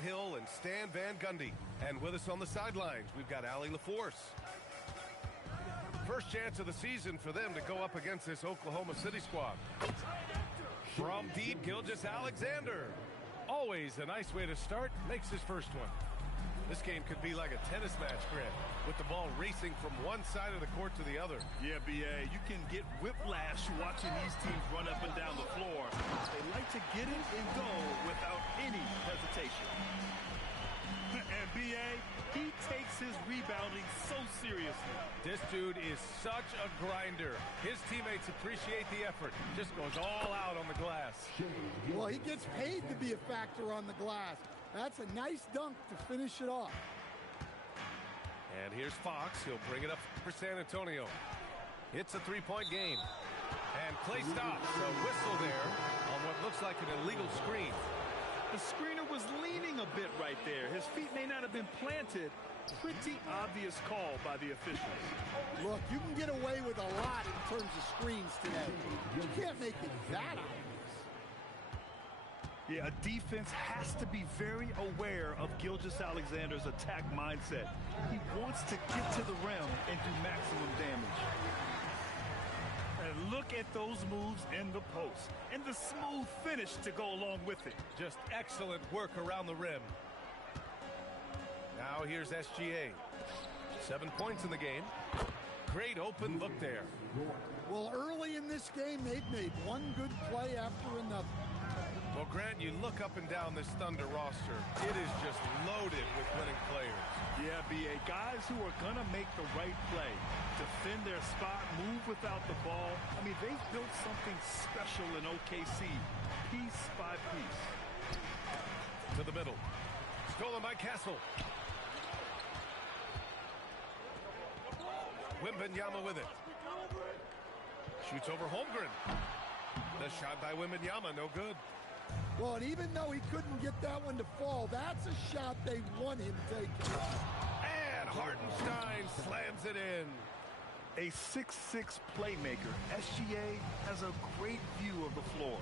Grant Hill and Stan Van Gundy. And with us on the sidelines, we've got Allie LaForce. First chance of the season for them to go up against this Oklahoma City squad. From deep, Gilgeous-Alexander. Always a nice way to start, makes his first one. This game could be like a tennis match, Grant, with the ball racing from one side of the court to the other. Yeah, B.A., you can get whiplash watching these teams run up and down the floor. They like to get it and go without any hesitation. And B.A., he takes his rebounding so seriously. This dude is such a grinder. His teammates appreciate the effort. Just goes all out on the glass. Well, he gets paid to be a factor on the glass. That's a nice dunk to finish it off. And here's Fox. He'll bring it up for San Antonio. It's a three-point game. And play stops. A whistle there on what looks like an illegal screen. The screener was leaning a bit right there. His feet may not have been planted. Pretty obvious call by the officials. Look, you can get away with a lot in terms of screens today. You can't make it that obvious. Yeah, a defense has to be very aware of Gilgeous-Alexander's attack mindset. He wants to get to the rim and do maximum damage. And look at those moves in the post. And the smooth finish to go along with it. Just excellent work around the rim. Now here's SGA. 7 points in the game. Great open look there. Well, early in this game, they've made one good play after another. Well, Grant, you look up and down this Thunder roster. It is just loaded with winning players. Yeah, B.A., guys who are going to make the right play, defend their spot, move without the ball. I mean, they've built something special in OKC, piece by piece. To the middle. Stolen by Castle. Wembanyama with it. Shoots over Holmgren. The shot by Wembanyama, no good. Well, and even though he couldn't get that one to fall, that's a shot they want him taking. And Hartenstein slams it in. A 6'6" playmaker, SGA has a great view of the floor.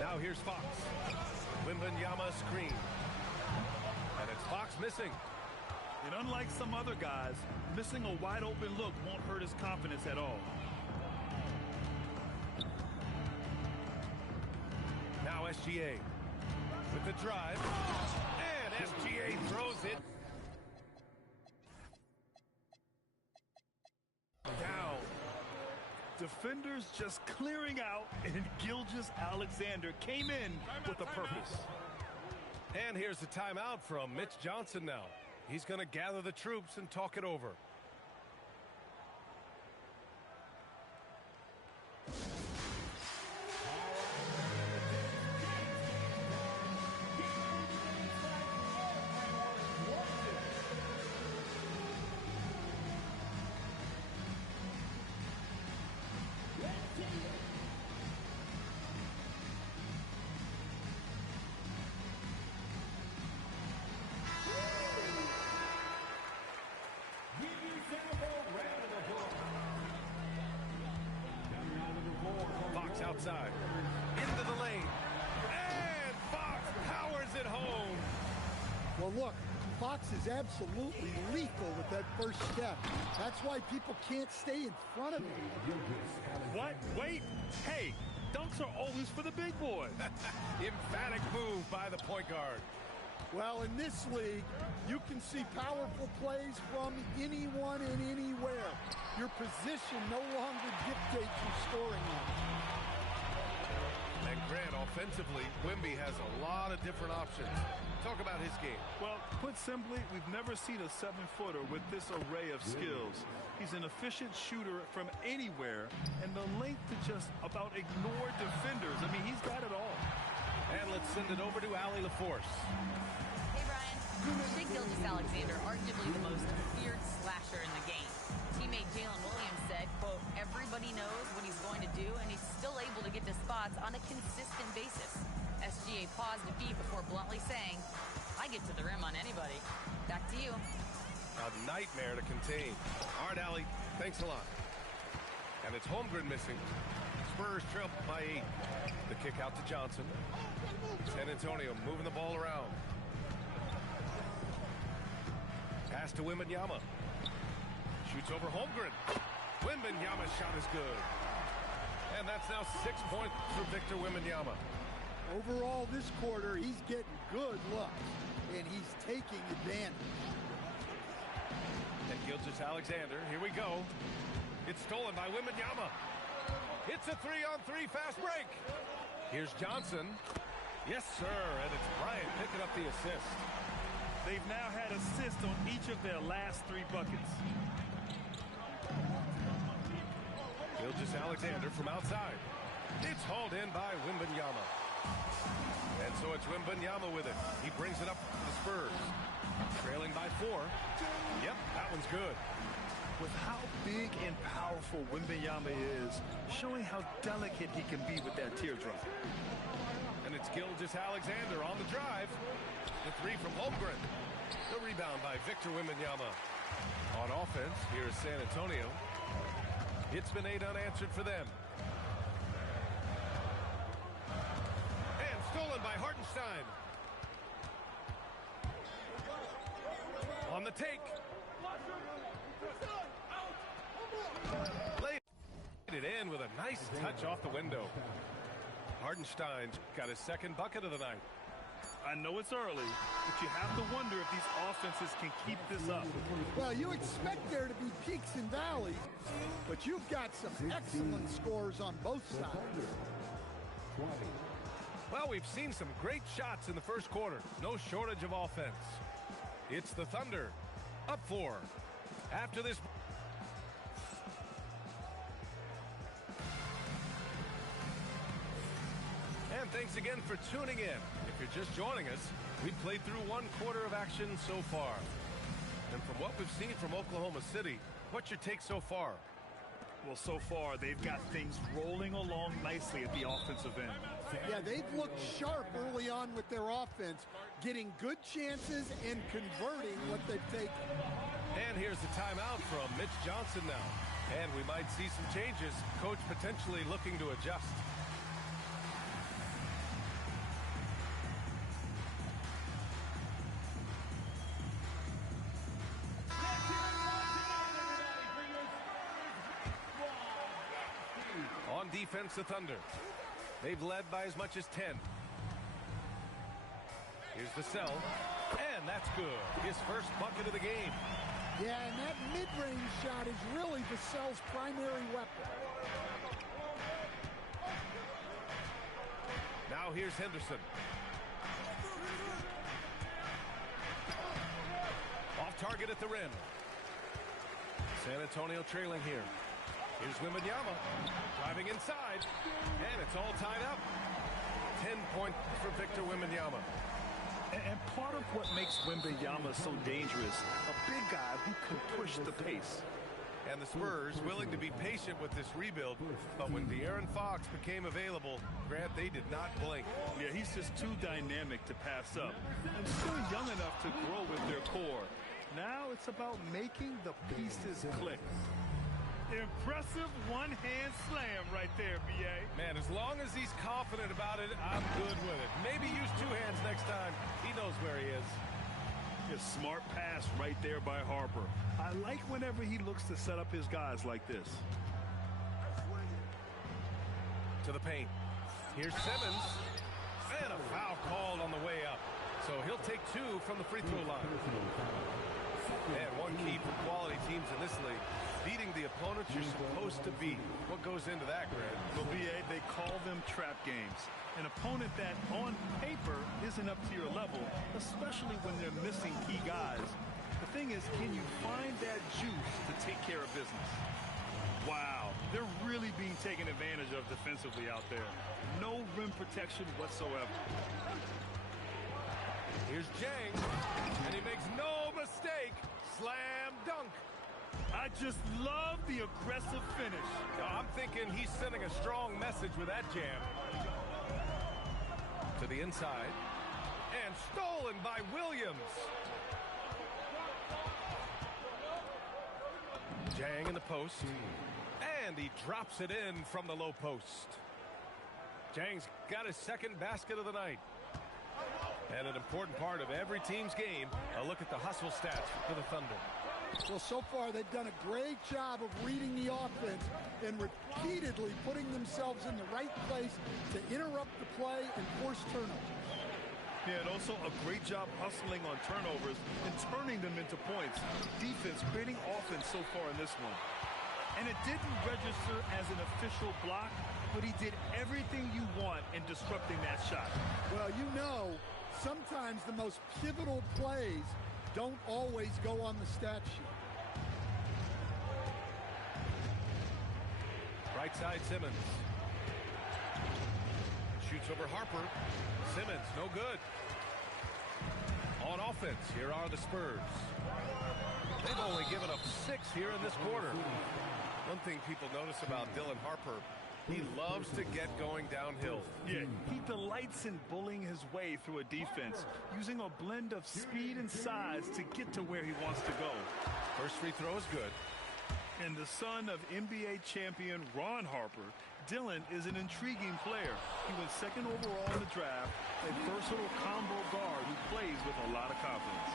Now here's Fox. Wembanyama screen. And it's Fox missing. And unlike some other guys, missing a wide open look won't hurt his confidence at all. Now SGA with the drive. And SGA throws it down. Defenders just clearing out, and Gilgeous-Alexander came in with a purpose. And here's the timeout from Mitch Johnson now. He's going to gather the troops and talk it over. Fox outside. Into the lane. And Fox powers it home. Well, look, Fox is absolutely lethal with that first step. That's why people can't stay in front of him. What? Wait. Hey, dunks are always for the big boys. Emphatic move by the point guard. Well, in this league, you can see powerful plays from anyone and anywhere. Your position no longer dictates your scoring line. And Grant, offensively, Wemby has a lot of different options. Talk about his game. Well, put simply, we've never seen a 7-footer with this array of skills. He's an efficient shooter from anywhere, and the length to just about ignore defenders. I mean, he's got it all. And let's send it over to Allie LaForce. Hey, Brian. Shai Gilgeous-Alexander, arguably the most feared slasher in the game. Teammate Jalen Williams said, quote, everybody knows what he's going to do, and he's still able to get to spots on a consistent basis. SGA paused a beat before bluntly saying, I get to the rim on anybody. Back to you. A nightmare to contain. All right, Allie, thanks a lot. And it's Holmgren missing. Spurs Spurs trail by 8. The kick out to Johnson. San Antonio moving the ball around. Pass to Wembanyama. Shoots over Holmgren. Wembanyama's shot is good. And that's now 6 points for Victor Wembanyama. Overall, this quarter, he's getting good looks, and he's taking advantage. And Gilgeous-Alexander, here we go. It's stolen by Wembanyama. It's a 3-on-3 fast break. Here's Johnson. Yes, sir, and it's Bryant picking up the assist. They've now had assists on each of their last 3 buckets. Gilgeous-Alexander from outside. It's hauled in by Wembanyama. And so it's Wembanyama with it. He brings it up to the Spurs. Trailing by 4. Yep, that one's good. With how big and powerful Wembanyama is, showing how delicate he can be with that teardrop. And it's Gilgeous-Alexander on the drive. The 3 from Holmgren. The rebound by Victor Wembanyama. On offense, here is San Antonio. It's been 8 unanswered for them. And stolen by Hartenstein. On the take. Laid it in with a nice touch off the window. Hartenstein's got his second bucket of the night. I know it's early, but you have to wonder if these offenses can keep this up. Well, you expect there to be peaks and valleys, but you've got some excellent scores on both sides. Well, we've seen some great shots in the first quarter. No shortage of offense. It's the Thunder, up 4. After this... And thanks again for tuning in. If you're just joining us, we've played through 1 quarter of action so far. And from what we've seen from Oklahoma City, what's your take so far? Well, so far, they've got things rolling along nicely at the offensive end. Yeah, they've looked sharp early on with their offense, getting good chances and converting what they've taken. And here's the timeout from Mitch Johnson now. And we might see some changes. Coach potentially looking to adjust. On defense, the Thunder. They've led by as much as 10. Here's the Vassell. And that's good. His first bucket of the game. Yeah, and that mid-range shot is really Vassell's primary weapon. Now here's Henderson. Off target at the rim. San Antonio trailing here. Here's Wembanyama driving inside, and it's all tied up. 10 points for Victor Wembanyama. And part of what makes Wembanyama so dangerous, a big guy who can push the pace. And the Spurs willing to be patient with this rebuild, but when De'Aaron Fox became available, Grant, they did not blink. Yeah, he's just too dynamic to pass up. And still young enough to grow with their core. Now it's about making the pieces click. Impressive one-hand slam right there, B.A. Man, as long as he's confident about it, I'm good with it. Maybe use 2 hands next time. He knows where he is. A smart pass right there by Harper. I like whenever he looks to set up his guys like this. To the paint. Here's Simmons. And a foul called on the way up. So he'll take 2 from the free throw line. And one key for quality teams in this league. Beating the opponents you're supposed to beat. What goes into that, Grant? Well, B.A., they call them trap games. An opponent that, on paper, isn't up to your level, especially when they're missing key guys. The thing is, can you find that juice to take care of business? Wow, they're really being taken advantage of defensively out there. No rim protection whatsoever. Here's Jang, and he makes no mistake. Slam dunk. I just love the aggressive finish. I'm thinking he's sending a strong message with that jam. To the inside. And stolen by Williams. Jang in the post. And he drops it in from the low post. Jang's got his second basket of the night. And an important part of every team's game, a look at the hustle stats for the Thunder. Well, so far they've done a great job of reading the offense and repeatedly putting themselves in the right place to interrupt the play and force turnovers. Yeah, and also a great job hustling on turnovers and turning them into points. Defense creating offense so far in this one. And it didn't register as an official block, but he did everything you want in disrupting that shot. Well, you know, sometimes the most pivotal plays don't always go on the stat sheet. Right side, Simmons. Shoots over Harper. Simmons, no good. On offense, here are the Spurs. They've only given up 6 here in this quarter. One thing people notice about Dylan Harper, he loves to get going downhill. Yeah, he delights in bullying his way through a defense, using a blend of speed and size to get to where he wants to go. First free throw is good. And the son of NBA champion Ron Harper, Dylan is an intriguing player. He went second overall in the draft, a versatile combo guard who plays with a lot of confidence.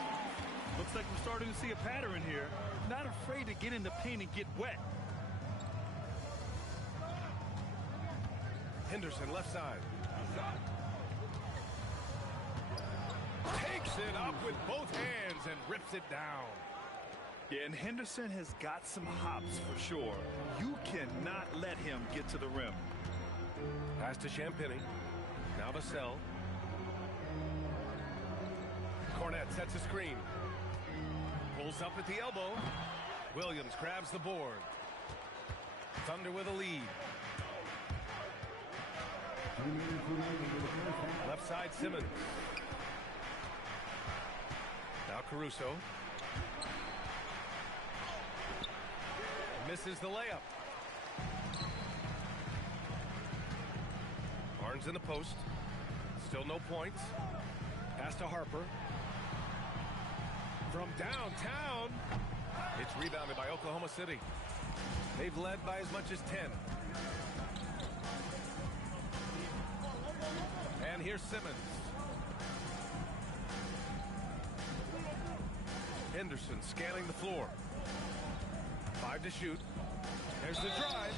Looks like we're starting to see a pattern here. Not afraid to get in the paint and get wet. Henderson left side. Takes it up with both hands and rips it down. Yeah, and Henderson has got some hops for sure. You cannot let him get to the rim. Pass to Champagnie. Now Vassell. Cornette sets a screen. Pulls up at the elbow. Williams grabs the board. Thunder with a lead. Left side, Simmons. Now Caruso. Misses the layup. Barnes in the post. Still no points. Pass to Harper. From downtown. It's rebounded by Oklahoma City. They've led by as much as 10. And here's Simmons. Henderson scanning the floor. 5 to shoot. There's the drive.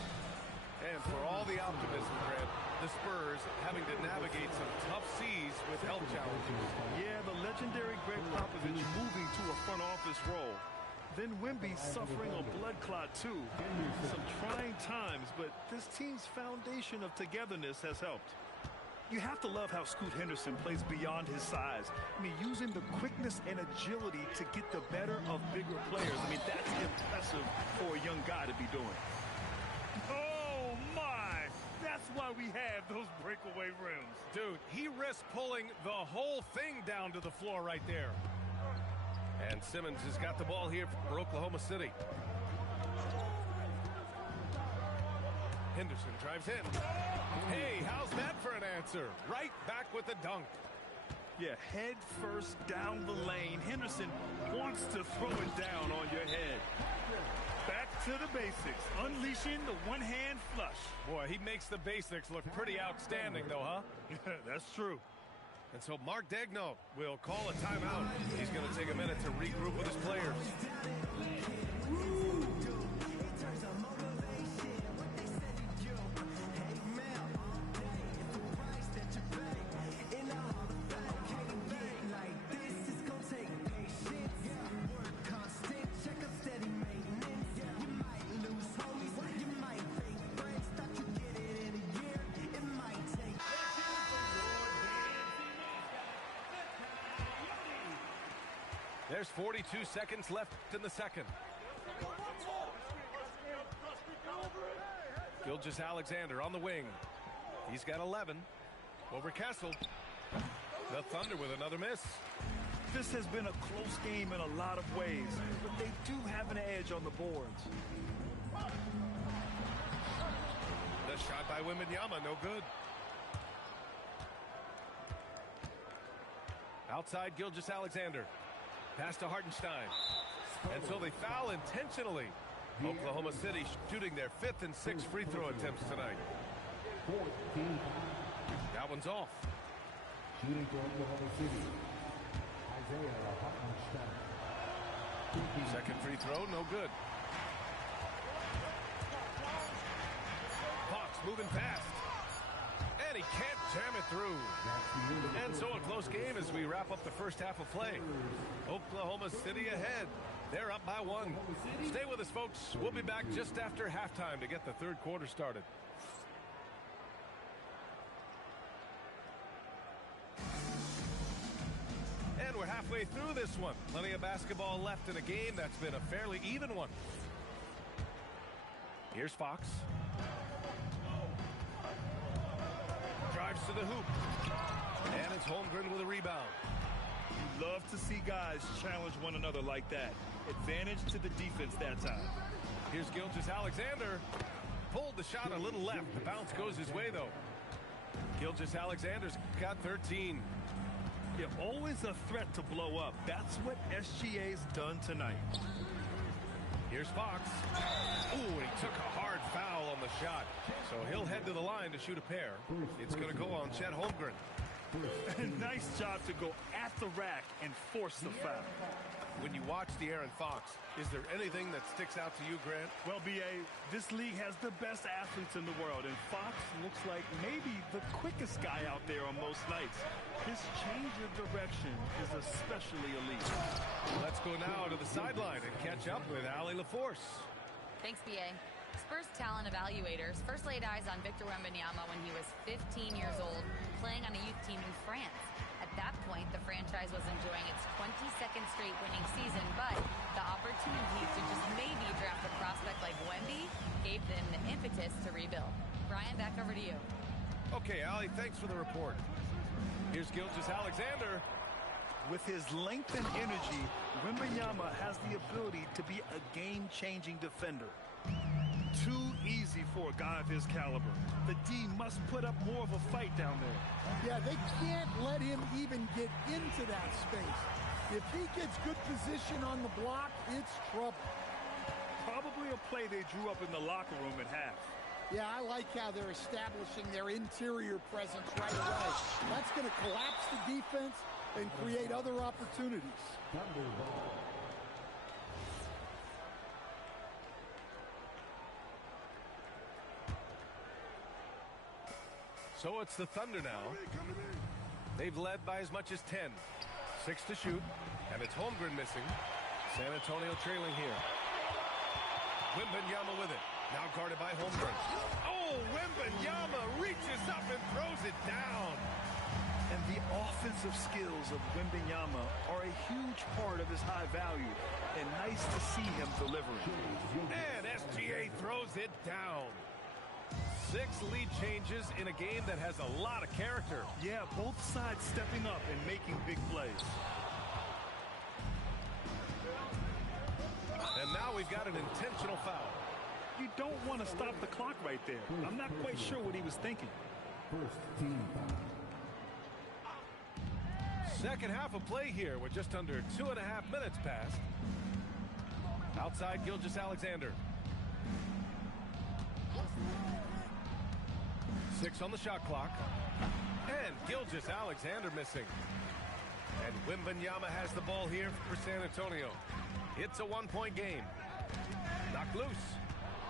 And for all the optimism, Grant, the Spurs having to navigate some tough seas with health challenges. Yeah, the legendary Greg Popovich moving to a front office role. Then Wemby suffering a blood clot too. Some trying times, but this team's foundation of togetherness has helped. You have to love how Scoot Henderson plays beyond his size. I mean, using the quickness and agility to get the better of bigger players. I mean, that's impressive for a young guy to be doing. Oh, my! That's why we have those breakaway rims. Dude, he risked pulling the whole thing down to the floor right there. And Simmons has got the ball here for Oklahoma City. Henderson drives in. Hey, how's that for an answer? Right back with the dunk. Yeah, head first down the lane. Henderson wants to throw it down on your head. Back to the basics, unleashing the one-hand flush. Boy, he makes the basics look pretty outstanding, though, huh? Yeah, that's true. And so Mark Daigneault will call a timeout. He's going to take a minute to regroup with his players. There's 42 seconds left in the second. Gilgeous-Alexander on the wing. He's got 11. Over Kessel. The Thunder with another miss. This has been a close game in a lot of ways, but they do have an edge on the boards. The shot by Wembanyama, no good. Outside Gilgeous-Alexander. Pass to Hartenstein. And so they foul intentionally. Oklahoma City shooting their 5th and 6th free throw attempts tonight. That one's off. Shooting for Oklahoma City, Isaiah Hartenstein. Second free throw, no good. Fox moving fast. And he can't jam it through. And so a close game as we wrap up the first half of play. Oklahoma City ahead. They're up by 1. Stay with us, folks. We'll be back just after halftime to get the third quarter started. And we're halfway through this one. Plenty of basketball left in a game that's been a fairly even one. Here's Fox. Drives to the hoop. And it's Holmgren with a rebound. You love to see guys challenge one another like that. Advantage to the defense that time. Here's Gilgeous-Alexander. Pulled the shot a little left. The bounce goes his way, though. Gilgeous-Alexander's got 13. You're always a threat to blow up. That's what SGA's done tonight. Here's Fox. Ooh, and he took a hard foul on the shot. So he'll head to the line to shoot a pair. It's going to go on Chet Holmgren. Nice job to go at the rack and force the foul. When you watch De'Aaron Fox, is there anything that sticks out to you, Grant? Well, B.A., this league has the best athletes in the world, and Fox looks like maybe the quickest guy out there on most nights. His change of direction is especially elite. Let's go now to the sideline and catch up with Allie LaForce. Thanks, B.A. Spurs talent evaluators first laid eyes on Victor Wembanyama when he was 15 years old, playing on a youth team in France. At that point, the franchise was enjoying its 22nd straight winning season, but the opportunity to just maybe draft a prospect like Wemby gave them the impetus to rebuild. Brian, back over to you. Okay, Allie, thanks for the report. Here's Gilgeous-Alexander. With his length and energy, Wembanyama has the ability to be a game-changing defender. Too easy for a guy of his caliber. The D must put up more of a fight down there. Yeah, they can't let him even get into that space. If he gets good position on the block, it's trouble. Probably a play they drew up in the locker room at half. Yeah, I like how they're establishing their interior presence right away. That's going to collapse the defense and create other opportunities. So it's the Thunder now. They've led by as much as 10. 6 to shoot, and it's Holmgren missing. San Antonio trailing here. Wembanyama with it. Now guarded by Holmgren. Oh, Wembanyama reaches up and throws it down. And the offensive skills of Wembanyama are a huge part of his high value, and nice to see him delivering. And SGA throws it down. 6 lead changes in a game that has a lot of character. Yeah, both sides stepping up and making big plays. And now we've got an intentional foul. You don't want to stop the clock right there. I'm not quite sure what he was thinking. First team foul. Second half of play here with just under 2.5 minutes passed. Outside Gilgeous-Alexander. 6 on the shot clock. And Gilgeous-Alexander missing. And Wembanyama has the ball here for San Antonio. It's a 1-point game. Knocked loose.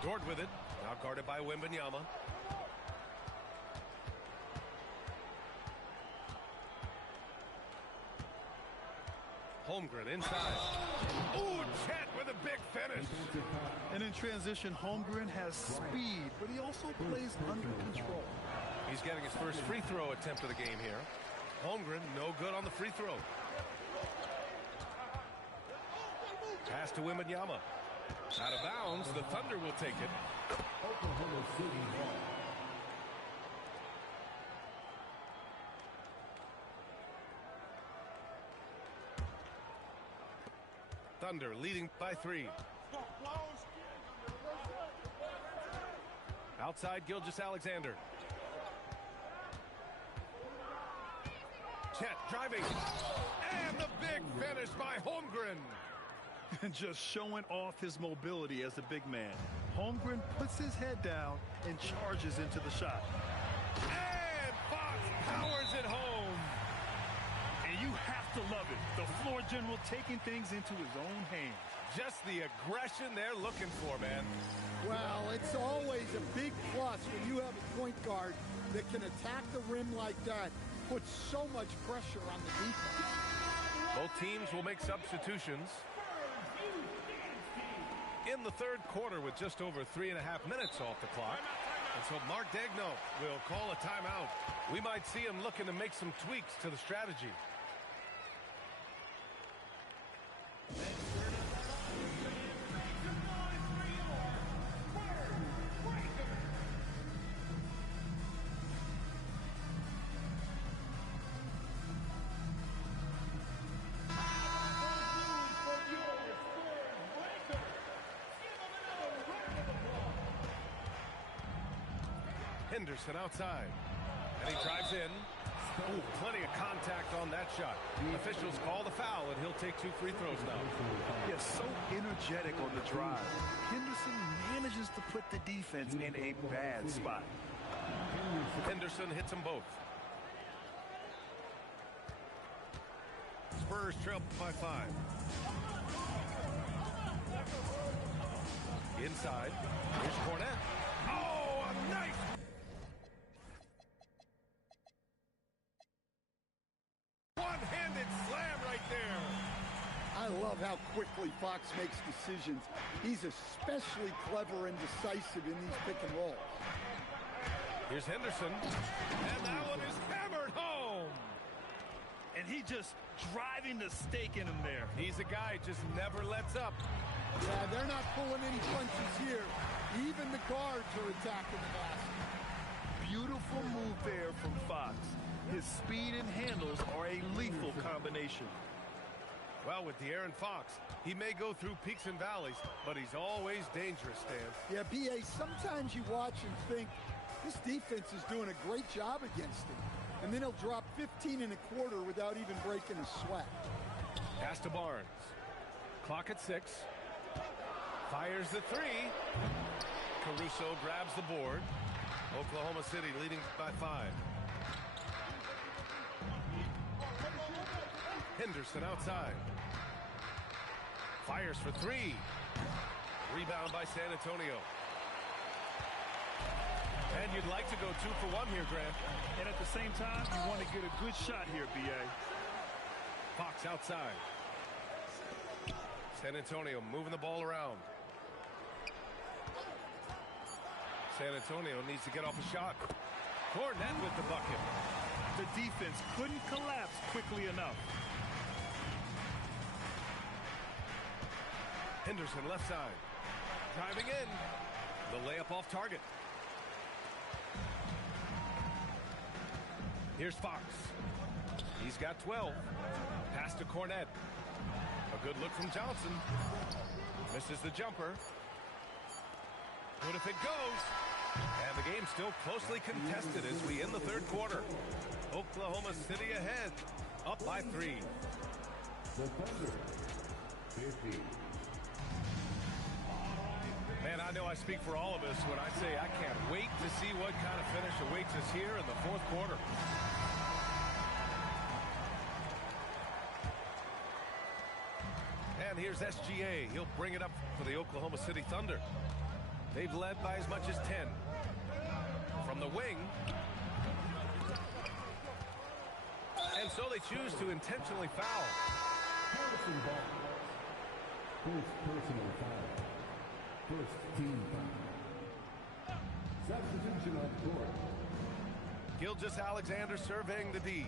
Dort with it. Now guarded by Wembanyama. Holmgren inside. Ooh, Chet with a big finish. And in transition, Holmgren has speed, but he also plays under control. He's getting his first free throw attempt of the game here. Holmgren, no good on the free throw. Pass to Wembanyama. Out of bounds, the Thunder will take it. Oklahoma City ball. Thunder leading by 3. Outside Gilgeous-Alexander. Chet driving. And the big finish by Holmgren. And just showing off his mobility as a big man. Holmgren puts his head down and charges into the shot. And Fox powers it home. And you have to love it. The floor general taking things into his own hands. Just the aggression they're looking for, man. Well, it's always a big plus when you have a point guard that can attack the rim like that. Puts so much pressure on the defense. Both teams will make substitutions in the third quarter with just over 3.5 minutes off the clock. And so Mark Daigneault will call a timeout. We might see him looking to make some tweaks to the strategy. Henderson outside, and he drives in. Ooh, plenty of contact on that shot. Officials call the foul, and he'll take 2 free throws now. Yes, so energetic on the drive. Henderson manages to put the defense in a bad spot. Henderson hits them both. Spurs trail by 5. Inside, here's Cornet. Oh, a nice. One-handed slam right there. I love how quickly Fox makes decisions. He's especially clever and decisive in these pick and rolls. Here's Henderson, and that one is hammered home. And he just driving the stake in him there. He's a guy just never lets up. Yeah, they're not pulling any punches here. Even the guards are attacking the basket. Beautiful move there from Fox. His speed and handles are a lethal combination. Well, with De'Aaron Fox, he may go through peaks and valleys, but he's always dangerous, Stan. Yeah, B.A., sometimes you watch and think, this defense is doing a great job against him. And then he'll drop 15 and a quarter without even breaking a sweat. Pass to Barnes. Clock at 6. Fires the 3. Caruso grabs the board. Oklahoma City leading by 5. Henderson outside. Fires for 3. Rebound by San Antonio. And you'd like to go 2 for 1 here, Grant. And at the same time, you want to get a good shot here, B.A. Fox outside. San Antonio moving the ball around. San Antonio needs to get off a shot. Cornet with the bucket. The defense couldn't collapse quickly enough. Henderson left side. Driving in. The layup off target. Here's Fox. He's got 12. Pass to Cornet. A good look from Johnson. Misses the jumper. What if it goes? And the game's still closely contested as we end the third quarter. Oklahoma City ahead, up by 3. The Thunder, 50. Man, I know I speak for all of us when I say I can't wait to see what kind of finish awaits us here in the fourth quarter. And here's SGA. He'll bring it up for the Oklahoma City Thunder. They've led by as much as 10. From the wing. And so they choose to intentionally foul. Harrison Barnes. First personal foul. First team foul. Substitution on court. Gilgeous-Alexander surveying the D.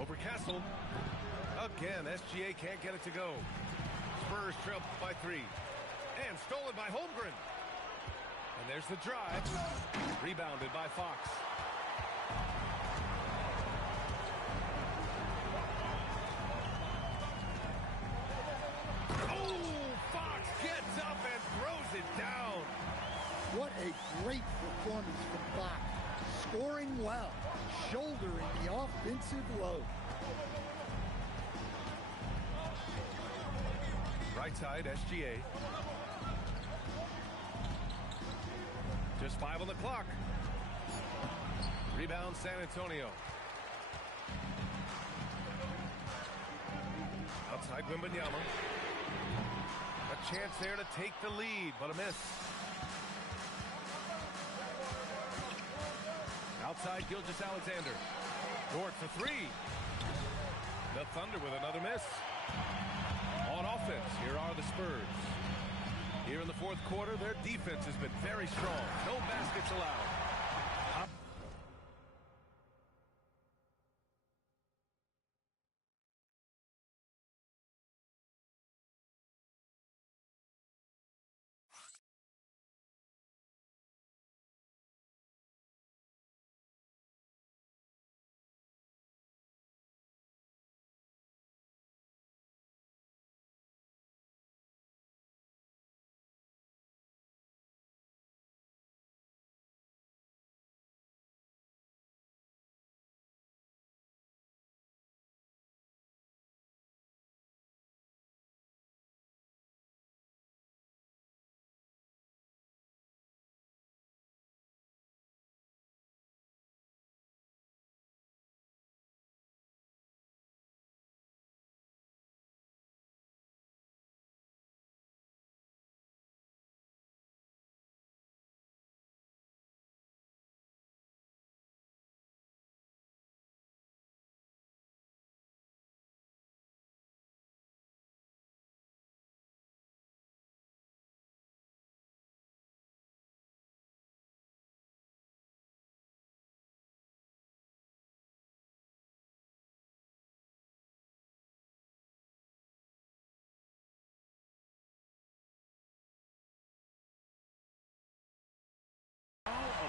Over Kessel. Again, SGA can't get it to go. Spurs trail by 3. And stolen by Holmgren. And there's the drive. Rebounded by Fox. Oh, Fox gets up and throws it down. What a great performance from Fox. Scoring well, shouldering the offensive load. Right side, SGA. Just 5 on the clock. Rebound, San Antonio. Outside Wembanyama. A chance there to take the lead, but a miss. Outside Gilgeous-Alexander. Dort for 3. The Thunder with another miss. On offense, here are the Spurs. Here in the fourth quarter, their defense has been very strong. No baskets allowed.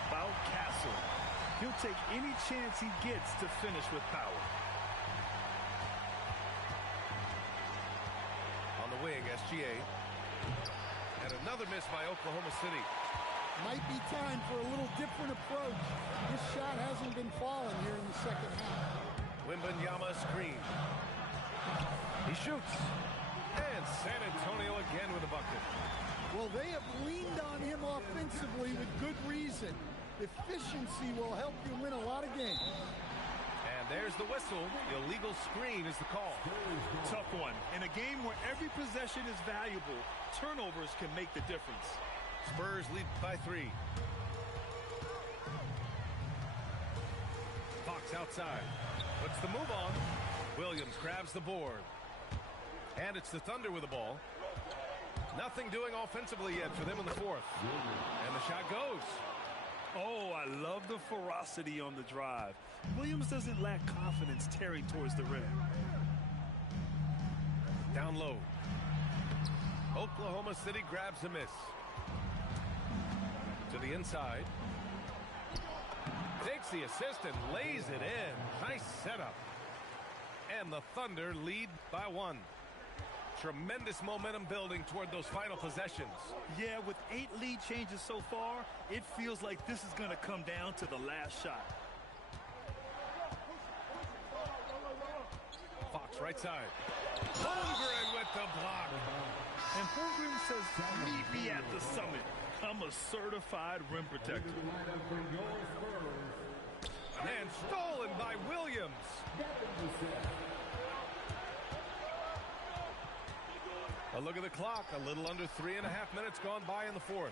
About Castle. He'll take any chance he gets to finish with power. On the wing, SGA. And another miss by Oklahoma City. Might be time for a little different approach. This shot hasn't been falling here in the second half. Wembanyama screen. He shoots. And San Antonio again with a bucket. Well, they have leaned on him offensively with good reason. Efficiency will help you win a lot of games. And there's the whistle. The illegal screen is the call. Tough one. In a game where every possession is valuable, turnovers can make the difference. Spurs lead by 3. Fox outside. Puts the move on. Williams grabs the board. And it's the Thunder with the ball. Nothing doing offensively yet for them in the fourth. And the shot goes. Oh, I love the ferocity on the drive. Williams doesn't lack confidence tearing towards the rim. Down low. Oklahoma City grabs a miss. To the inside. Takes the assist and lays it in. Nice setup. And the Thunder lead by 1. Tremendous momentum building toward those final possessions. Yeah, with 8 lead changes so far, it feels like this is going to come down to the last shot. Fox right side. Holmgren with the block. And Holmgren says, meet me at the summit. I'm a certified rim protector. And stolen by Williams. A look at the clock. A little under 3.5 minutes gone by in the fourth.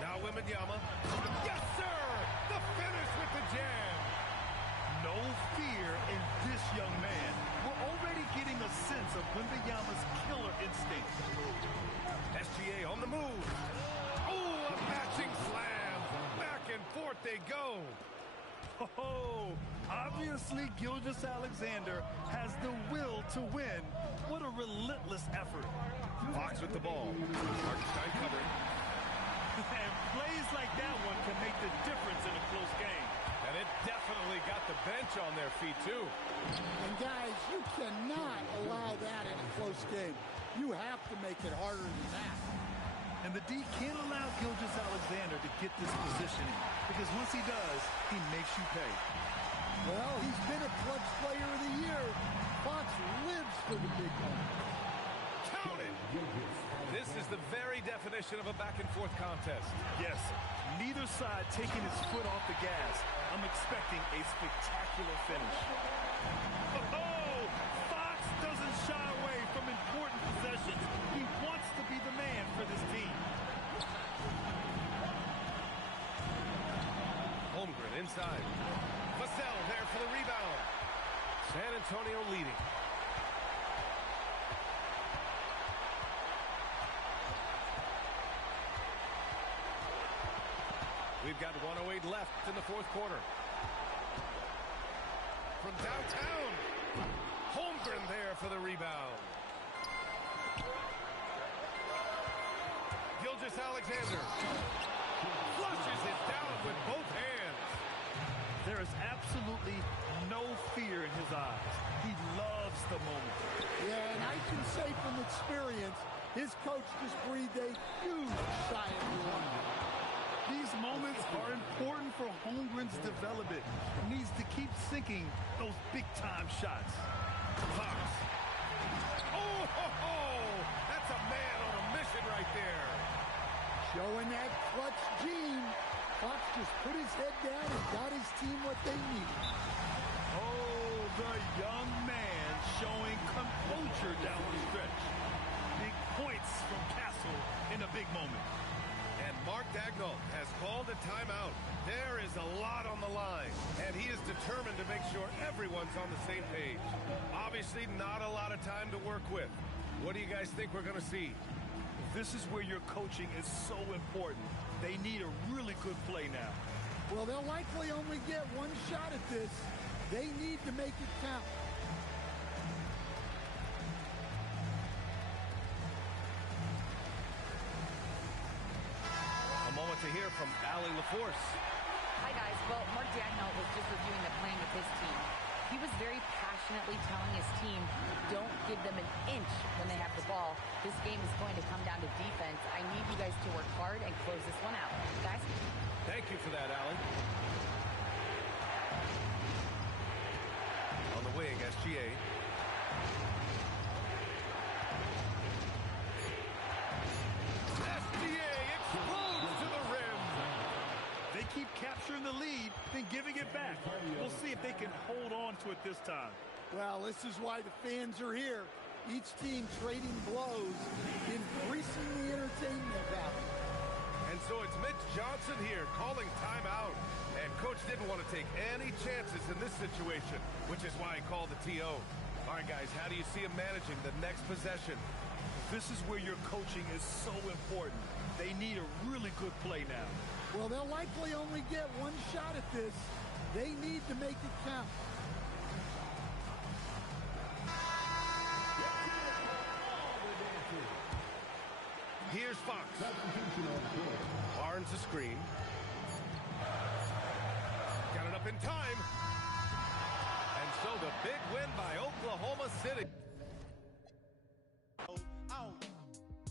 Now Wembanyama. Yes, sir! The finish with the jam. No fear in this young man. We're already getting a sense of Wembanyama's killer instinct. SGA on the move. Oh, a matching slam. Back and forth they go. Oh, obviously Gilgeous-Alexander has the will to win. What a relentless effort. Fox with the ball. Hartenstein covering. And plays like that one can make the difference in a close game. And it definitely got the bench on their feet, too. And, guys, you cannot allow that in a close game. You have to make it harder than that. And the D can't allow Gilgeous-Alexander to get this positioning, because once he does, he makes you pay. Well, he's been a clutch player of the year. Fox lives for the big one. Counted! This is the very definition of a back-and-forth contest. Yes, neither side taking his foot off the gas. I'm expecting a spectacular finish. Oh, Fox doesn't shy away from important possessions. He wants to be the man for this team. Holmgren inside. Vassell there for the rebound. San Antonio leading. We've got 1:08 left in the fourth quarter. From downtown, Holmgren there for the rebound. Gilgeous-Alexander flushes it down with both hands. There is absolutely no fear in his eyes. He loves the moment. Yeah, and I can say from experience, his coach just breathed a huge sigh of relief. These moments are important for Holmgren's development. He needs to keep sinking those big-time shots. Fox. Oh, ho, ho! That's a man on a mission right there. Showing that clutch gene. Fox just put his head down and got his team what they need. Oh, the young man showing composure down the stretch. Big points from Castle in a big moment. And Mark Daigneault has called a timeout. There is a lot on the line, and he is determined to make sure everyone's on the same page. Obviously, not a lot of time to work with. What do you guys think we're going to see? This is where your coaching is so important. They need a really good play now. Well, they'll likely only get one shot at this. They need to make it count. A moment to hear from Allie LaForce. Hi, guys. Well, Mark Daigneault was just reviewing the plan with his team. He was very passionately telling his team, don't give them an inch when they have the ball. This game is going to come down to defense. I need you guys to work hard and close this one out. Guys? Thank you for that, Allie. On the wing, SGA. SGA explodes to the rim. They keep capturing the lead, then giving it back. We'll see if they can hold on to it this time. Well, this is why the fans are here. Each team trading blows, increasing the entertainment value. And so it's Mitch Johnson here calling timeout. And Coach didn't want to take any chances in this situation, which is why he called the TO. All right, guys, how do you see him managing the next possession? This is where your coaching is so important. They need a really good play now. Well, they'll likely only get one shot at this. They need to make it count. Here's Fox. Barnes a screen. Got it up in time. And so the big win by Oklahoma City.